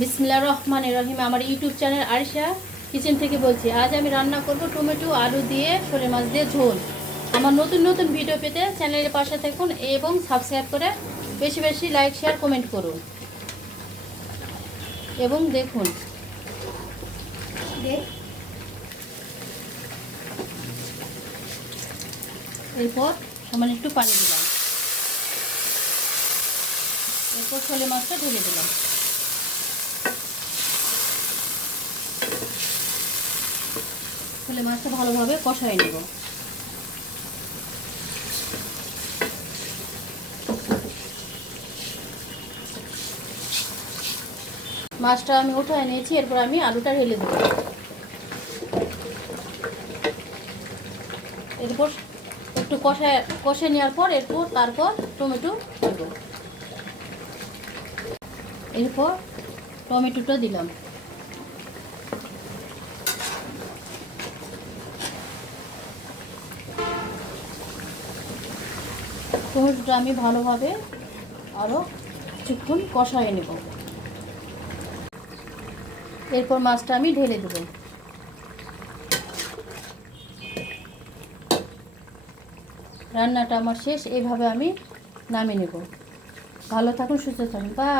বিসমিল্লাহির রহমানির রহিম। আমার ইউটিউব চ্যানেল আরিশা কিচেন থেকে বলছি। আজ আমি রান্না করব টমেটো আলু দিয়ে শোলে মাছ দিয়ে ঝোল। আমার নতুন নতুন ভিডিও পেতে চ্যানেলের পাশে থাকুন এবং সাবস্ক্রাইব করে বেশি বেশি লাইক শেয়ার কমেন্ট করুন এবং দেখুন। এরপর সামান্য একটু পানি দিলাম, এরপর শোলে মাছটা ঢেলে দিলাম। শোলে মাছটা ভালোভাবে কষাই নেব। মাছটা আমি উঠায় নিয়েছি, এরপর আমি আলুটা ঢেলে দেবো। এরপর একটু কষে নেওয়ার পর তারপর টমেটো দেবো। এরপর টমেটোটা দিলাম। টমেটোটা আমি ভালোভাবে আরও কিছুক্ষণ কষায় নেব। এরপর মাছটা আমি ঢেলে দেব। রান্নাটা আমার শেষ, এইভাবে আমি নামিয়ে নেব। ভালো থাকুন, সুস্থ থাকুন, বাই।